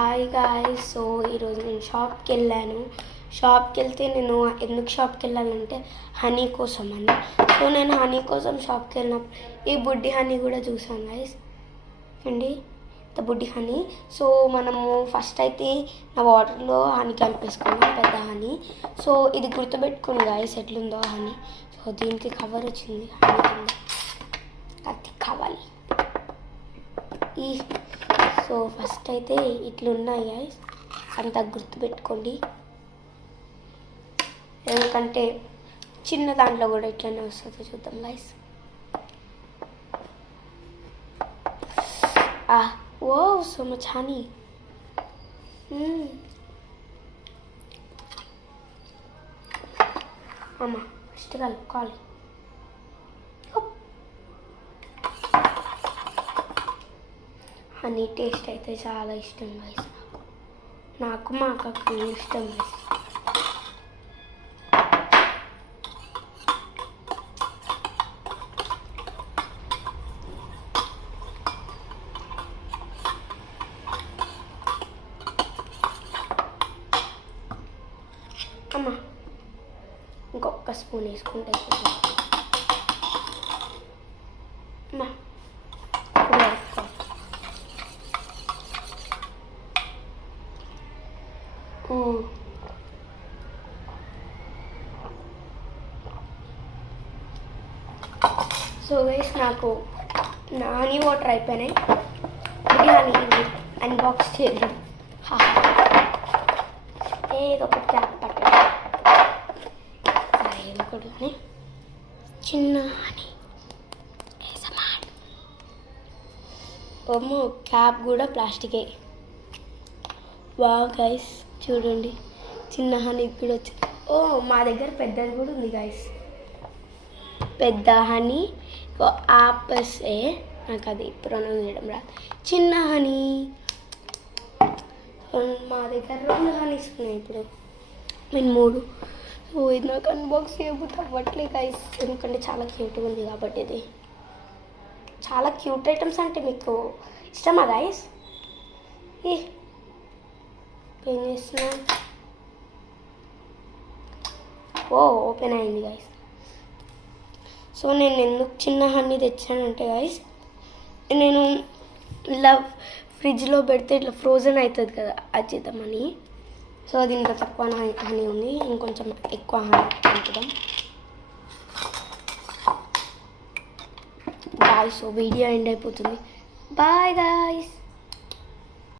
Hi guys. So ఈరోజు నేను షాప్కి వెళ్ళాను. షాప్కి వెళ్తే నేను ఎందుకు షాప్కి వెళ్ళాలంటే హనీ కోసం అని. సో నేను హనీ కోసం షాప్కి వెళ్ళినప్పుడు ఈ బుడ్డి హనీ కూడా చూసాను గాయ్స్. అండి ఇంత బుడ్డి హనీ. సో మనము ఫస్ట్ అయితే నా వాటర్లో హనీ కలిపేసుకున్నాం, పెద్ద హనీ. సో ఇది గుర్తుపెట్టుకుని గాయ్స్ ఎట్లుందో హనీ. సో దీనికి కవర్ వచ్చింది, హనీ కింద అది కావాలి. ఈ సో ఫస్ట్ అయితే ఇట్లున్నాయి గాయ్స్, అంతా గుర్తుపెట్టుకోండి. ఎందుకంటే చిన్న దాంట్లో కూడా ఇట్లనే వస్తుందో చూద్దాం గాయ్స్. ఓ సో మచ్ హనీ. అమ్మ ఫస్ట్ కలుపుకోవాలి. హనీ టేస్ట్ అయితే చాలా ఇష్టం గాయ్స్. నాకు మా అక్కకు ఇష్టం గాయ్స్. అమ్మ ఇంకొక స్పూన్ వేసుకుంటే అమ్మా సో గైస్ నాకు నా హనీ వాటర్ అయిపోయినాయి. బిర్యానీ అన్బాక్స్ చేద్దాం. ఏదో ఒక క్యాప్ పట్టకూడదని చిన్న హనీ. ఓమో క్యాప్ కూడా ప్లాస్టికే. వా గైస్ చూడండి, చిన్న హనీ కూడా వచ్చింది. ఓ మా దగ్గర పెద్దది కూడా ఉంది గైస్, పెద్ద హనీ. ఆపసే నాకు అది ప్రొనౌన్స్ చేయడం రాదు. చిన్న హనీ. మా దగ్గర 2 హనీస్ ఉన్నాయి ఇప్పుడు, నేను 3. సో ఇది నాకు అన్బాక్స్ చేయబోతే అవ్వట్లే గైస్, ఎందుకంటే చాలా క్యూట్గా ఉంది కాబట్టి. ఇది చాలా క్యూట్ ఐటమ్స్ అంటే మీకు ఇష్టమా గైస్? ఏం చేస్తున్నా? ఓ ఓపెన్ అయింది గైస్. సో నేను ఎందుకు చిన్న హనీ తెచ్చానంటే గైస్, నేను ఇలా ఫ్రిడ్జ్లో పెడితే ఇట్లా ఫ్రోజన్ అవుతుంది కదా, అది చేద్దామని. సో అది ఇంత తక్కువ హనీ ఉంది, ఇంకొంచెం ఎక్కువ హనీ పంపుదాం గాయ్స్. సో వీడియో ఎండ్ అయిపోతుంది. Bye guys.